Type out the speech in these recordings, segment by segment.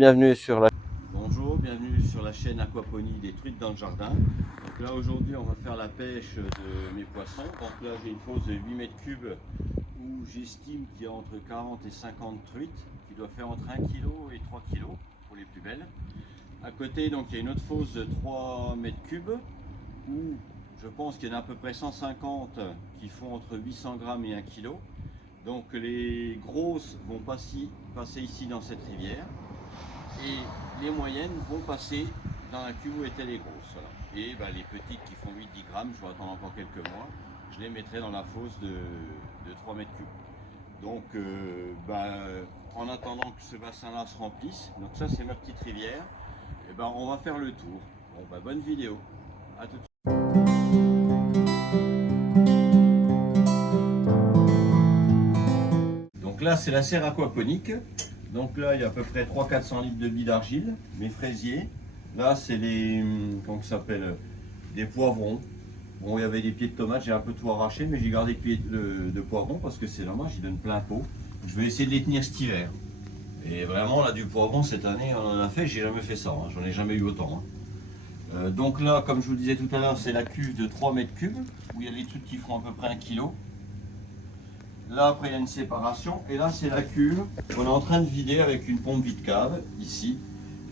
bienvenue sur la... Bonjour, bienvenue sur la chaîne Aquaponie des truites dans le jardin. Donc là aujourd'hui on va faire la pêche de mes poissons. Donc là j'ai une fosse de 8 mètres cubes où j'estime qu'il y a entre 40 et 50 truites qui doivent faire entre 1 kg et 3 kg pour les plus belles. À côté donc il y a une autre fosse de 3 mètres cubes où je pense qu'il y en a à peu près 150 qui font entre 800 grammes et 1 kg. Donc les grosses vont passer ici dans cette rivière. Et les moyennes vont passer dans la cuve où étaient les grosses. Voilà. Et les petites qui font 8-10 grammes, je vais attendre encore quelques mois, je les mettrai dans la fosse de 3 mètres cubes. Donc en attendant que ce bassin-là se remplisse, donc ça c'est ma petite rivière, et on va faire le tour. Bon, bonne vidéo, à tout de suite. Donc là c'est la serre aquaponique. Donc là, il y a à peu près 300-400 litres de billes d'argile, mes fraisiers. Là, c'est les, comment ça s'appelle, des poivrons. Bon, il y avait des pieds de tomates, j'ai un peu tout arraché, mais j'ai gardé les pieds de poivrons parce que c'est dommage, ils donnent plein pot. Je vais essayer de les tenir cet hiver. Et vraiment, là, du poivron, cette année, on en a fait, j'ai jamais fait ça, hein. J'en ai jamais eu autant. Hein. Donc là, comme je vous disais tout à l'heure, c'est la cuve de 3 mètres cubes, où il y a des trucs qui font à peu près 1 kg. Là après il y a une séparation et là c'est la cuve qu'on est en train de vider avec une pompe vide-cave ici.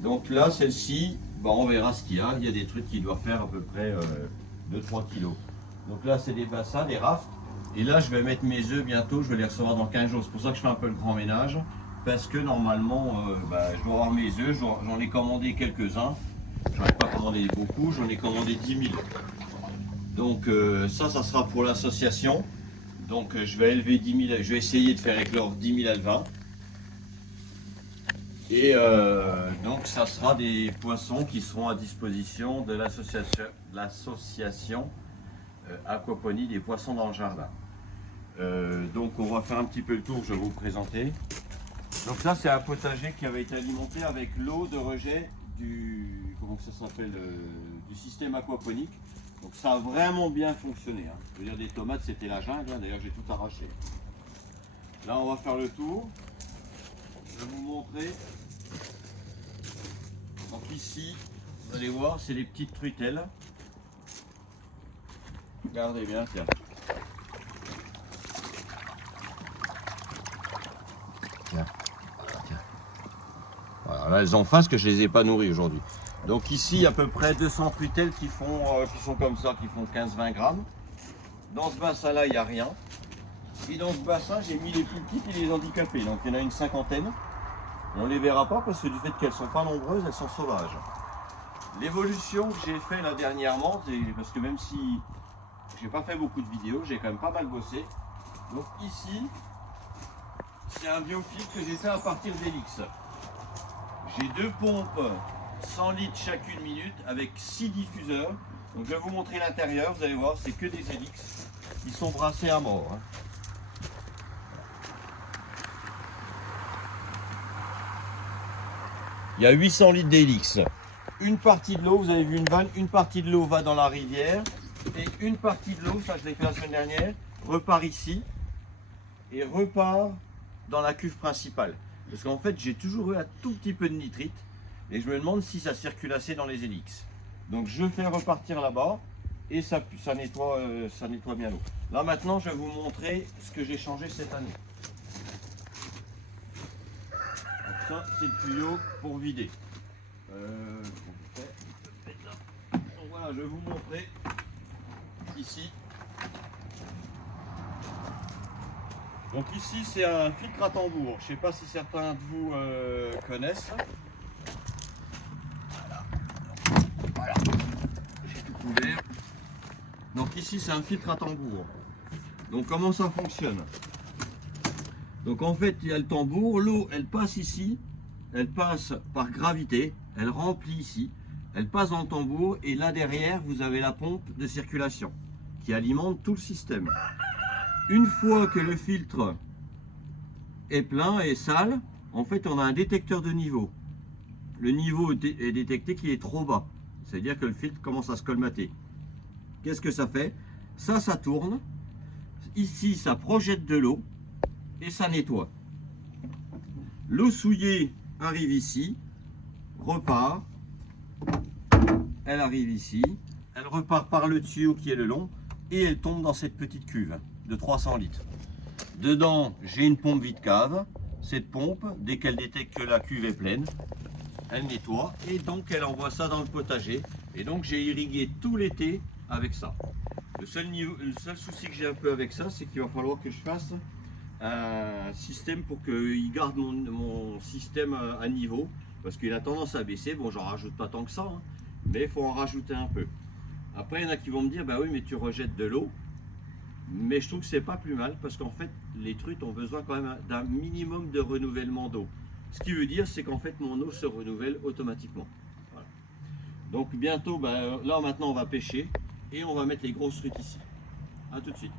Donc là celle-ci, on verra ce qu'il y a. Il y a des trucs qui doivent faire à peu près 2-3 kg. Donc là c'est des bassins, des rafts. Et là je vais mettre mes œufs bientôt, je vais les recevoir dans 15 jours. C'est pour ça que je fais un peu le grand ménage. Parce que normalement je dois avoir mes œufs, j'en ai commandé quelques-uns. J'en ai pas commandé beaucoup, j'en ai commandé 10 000. Donc ça sera pour l'association. Donc je vais élever 10 000, je vais essayer de faire éclore 10 000 alevins. Et donc ça sera des poissons qui seront à disposition de l'association Aquaponie des poissons dans le jardin. Donc on va faire un petit peu le tour, je vais vous présenter. Donc là c'est un potager qui avait été alimenté avec l'eau de rejet du, comment ça s'appelle, du système aquaponique. Donc ça a vraiment bien fonctionné. Hein. Je veux dire, des tomates, c'était la jungle. Hein. D'ailleurs, j'ai tout arraché. Là, on va faire le tour. Je vais vous montrer. Donc ici, vous allez voir, c'est les petites truitelles. Regardez bien, tiens. Tiens. Voilà, là, elles ont faim parce que je ne les ai pas nourries aujourd'hui. Donc ici, à peu près 200 truitelles qui sont comme ça, qui font 15-20 grammes. Dans ce bassin-là, il n'y a rien. Et dans ce bassin, j'ai mis les plus petites et les handicapées. Donc il y en a une cinquantaine. On ne les verra pas parce que du fait qu'elles ne sont pas nombreuses, elles sont sauvages. L'évolution que j'ai fait là dernièrement, parce que même si j'ai pas fait beaucoup de vidéos, j'ai quand même pas mal bossé. Donc ici, c'est un biofiltre que j'ai fait à partir d'Helix. J'ai 2 pompes 100 litres chacune minute avec 6 diffuseurs. Donc je vais vous montrer l'intérieur, vous allez voir, c'est que des Helix qui sont brassés à mort. Hein. Il y a 800 litres d'Helix. Une partie de l'eau, vous avez vu une vanne, une partie de l'eau va dans la rivière et une partie de l'eau, ça je l'ai fait la semaine dernière, repart ici et repart dans la cuve principale. Parce qu'en fait, j'ai toujours eu un tout petit peu de nitrite. Et je me demande si ça circule assez dans les Helix. Donc je fais repartir là-bas et ça nettoie bien l'eau. Là maintenant je vais vous montrer ce que j'ai changé cette année. Donc ça c'est le tuyau pour vider. Donc voilà, je vais vous montrer ici. Donc ici c'est un filtre à tambour. Je ne sais pas si certains de vous connaissent. Voilà, j'ai tout couvert. Donc ici c'est un filtre à tambour. Donc comment ça fonctionne? Donc en fait il y a le tambour, l'eau elle passe ici, elle passe par gravité, elle remplit ici, elle passe dans le tambour et là derrière vous avez la pompe de circulation qui alimente tout le système. Une fois que le filtre est plein et sale, en fait on a un détecteur de niveau. Le niveau est détecté qui est trop bas. C'est-à-dire que le filtre commence à se colmater. Qu'est-ce que ça fait? Ça tourne. Ici, ça projette de l'eau et ça nettoie. L'eau souillée arrive ici. repart, elle arrive ici, elle repart par le tuyau qui est le long et elle tombe dans cette petite cuve de 300 litres. Dedans, j'ai une pompe vide-cave. Cette pompe, dès qu'elle détecte que la cuve est pleine, elle nettoie et donc elle envoie ça dans le potager. Et donc j'ai irrigué tout l'été avec ça. Le seul souci que j'ai un peu avec ça, c'est qu'il va falloir que je fasse un système pour qu'il garde mon système à niveau, parce qu'il a tendance à baisser. Bon, j'en rajoute pas tant que ça, hein, mais il faut en rajouter un peu. Après, il y en a qui vont me dire, bah oui, mais tu rejettes de l'eau. Mais je trouve que c'est pas plus mal, parce qu'en fait, les truites ont besoin quand même d'un minimum de renouvellement d'eau. Ce qui veut dire, c'est qu'en fait, mon eau se renouvelle automatiquement. Voilà. Donc bientôt, bah, là maintenant, on va pêcher et on va mettre les grosses truites ici. A tout de suite.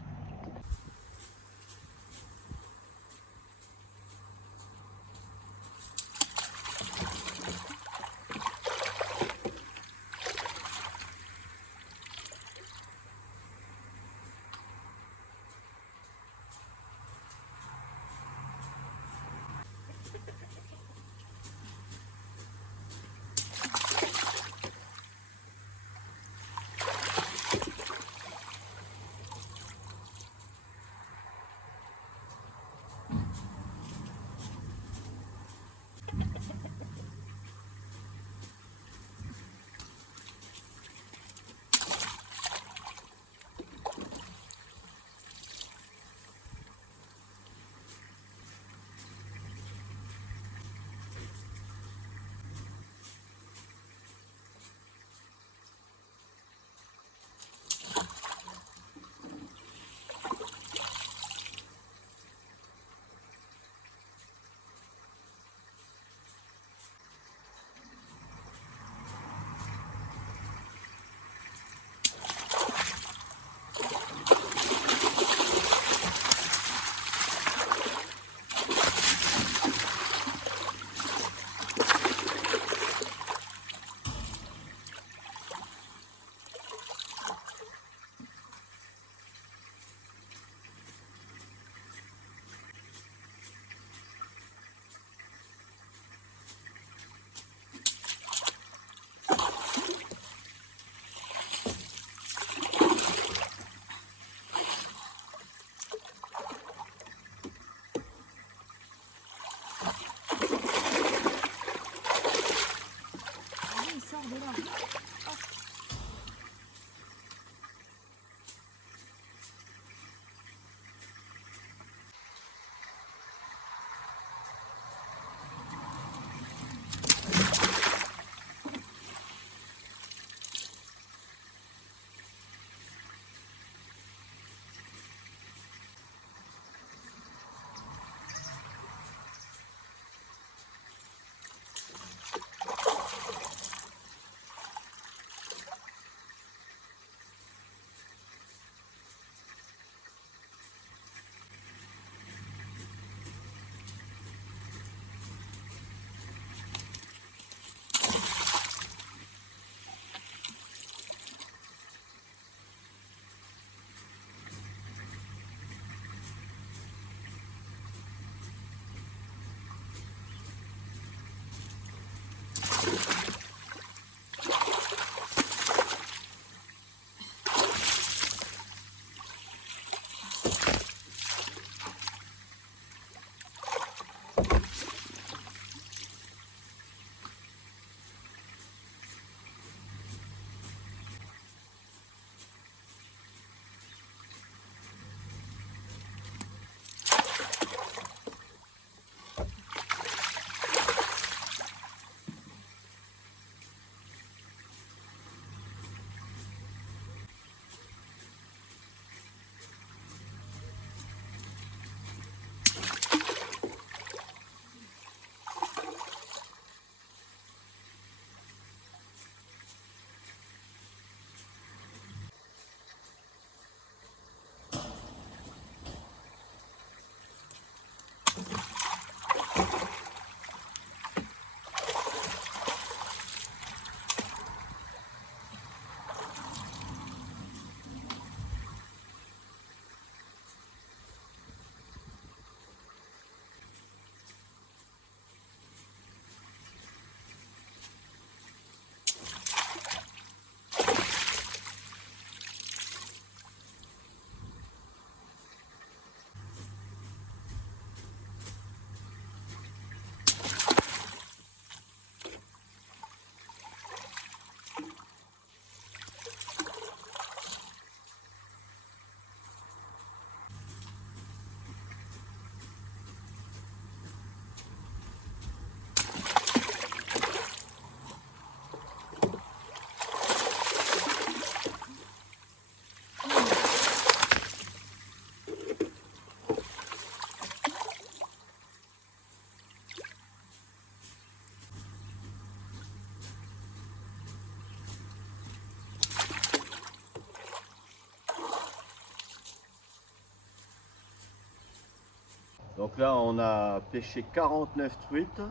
Donc là, on a pêché 49 truites.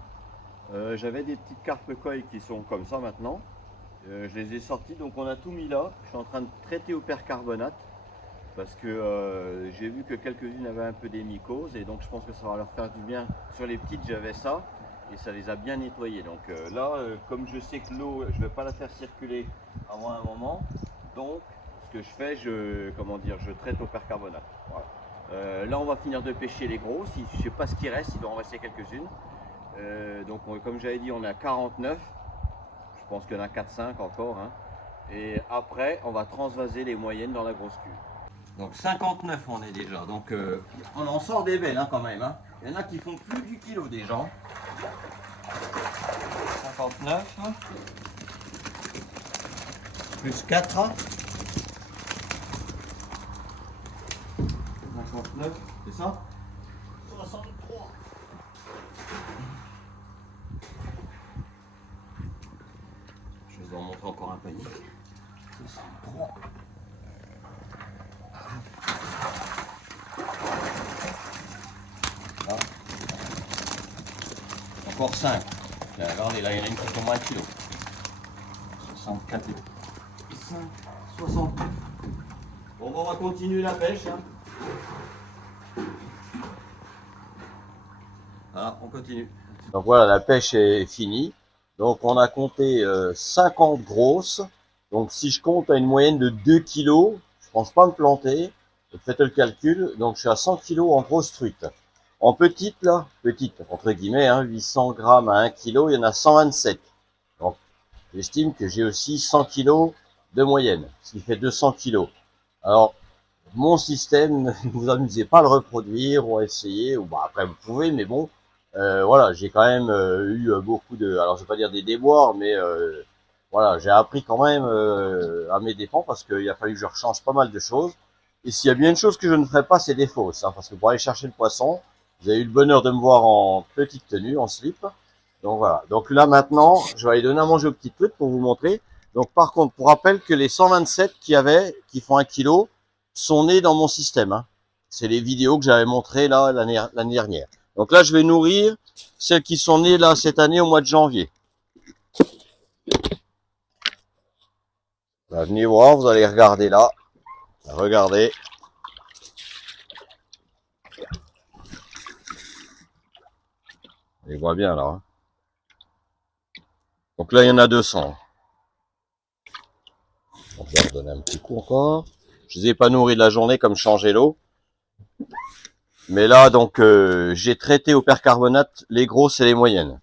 J'avais des petites carpes koi qui sont comme ça maintenant. Je les ai sorties, donc on a tout mis là. Je suis en train de traiter au percarbonate parce que j'ai vu que quelques-unes avaient un peu des mycoses et donc je pense que ça va leur faire du bien. Sur les petites, j'avais ça et ça les a bien nettoyées. Donc là, comme je sais que l'eau, je ne vais pas la faire circuler avant un moment, donc ce que je fais, je traite au percarbonate. Voilà. Là, on va finir de pêcher les grosses. Je ne sais pas ce qui reste, il doit en rester quelques-unes. Donc, comme j'avais dit, on est à 49. Je pense qu'il y en a 4-5 encore. Hein. Et après, on va transvaser les moyennes dans la grosse cuve. Donc 59 on est déjà. Donc on en sort des belles hein, quand même. Hein. Il y en a qui font plus du kilo déjà. 59. Plus 4. 59, c'est ça 63. Je vais vous en montrer encore un panier. 63. Là. Encore 5. Regardez, là il y en a une qui fait moins de kilo. 64 et 5, 69. Bon, on va continuer la pêche. Hein. Voilà, on continue. Donc voilà, la pêche est finie. Donc on a compté 50 grosses. Donc si je compte à une moyenne de 2 kilos, je pense pas me planter. Faites le calcul. Donc je suis à 100 kilos en grosse truite. En petite là, petite entre guillemets, hein, 800 grammes à 1 kilo, il y en a 127. Donc j'estime que j'ai aussi 100 kilos de moyenne, ce qui fait 200 kilos. Alors mon système, ne vous amusez pas à le reproduire ou à essayer, ou bah après vous pouvez, mais bon, voilà, j'ai quand même eu beaucoup de, alors je vais pas dire des déboires, mais voilà, j'ai appris quand même à mes dépens parce qu'il a fallu que je rechange pas mal de choses. Et s'il y a bien une chose que je ne ferai pas, c'est des fausses, hein, parce que pour aller chercher le poisson, vous avez eu le bonheur de me voir en petite tenue, en slip. Donc voilà. Donc là maintenant, je vais aller donner à manger aux petites truites pour vous montrer. Donc par contre, pour rappel que les 127 qu'il y avait, qui font 1 kilo, sont nés dans mon système. Hein. C'est les vidéos que j'avais montrées là l'année dernière. Donc là, je vais nourrir celles qui sont nées là cette année au mois de janvier. Là, venez voir, vous allez regarder là. Regardez. On les voit bien là. Hein. Donc là, il y en a 200. Donc, je vais leur donner un petit coup encore. Je les ai pas nourris de la journée comme changer l'eau. Mais là, donc, j'ai traité au percarbonate les grosses et les moyennes.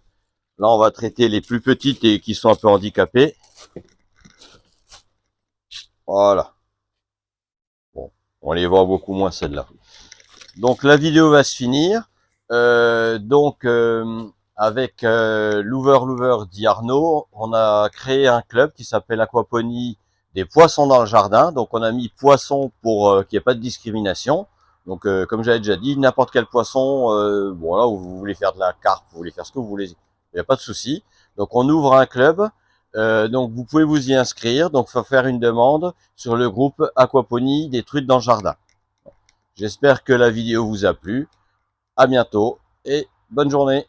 Là, on va traiter les plus petites et qui sont un peu handicapées. Voilà. Bon, on les voit beaucoup moins celles-là. Donc, la vidéo va se finir. Avec Louver dit Arnaud, on a créé un club qui s'appelle Aquaponie des poissons dans le jardin. Donc, on a mis poissons pour qu'il n'y ait pas de discrimination. Donc, comme j'avais déjà dit, n'importe quel poisson, bon là, où vous voulez faire de la carpe, vous voulez faire ce que vous voulez, il n'y a pas de souci. Donc, on ouvre un club. Donc, vous pouvez vous y inscrire. Donc, faut faire une demande sur le groupe Aquaponie des truites dans le jardin. J'espère que la vidéo vous a plu. À bientôt et bonne journée.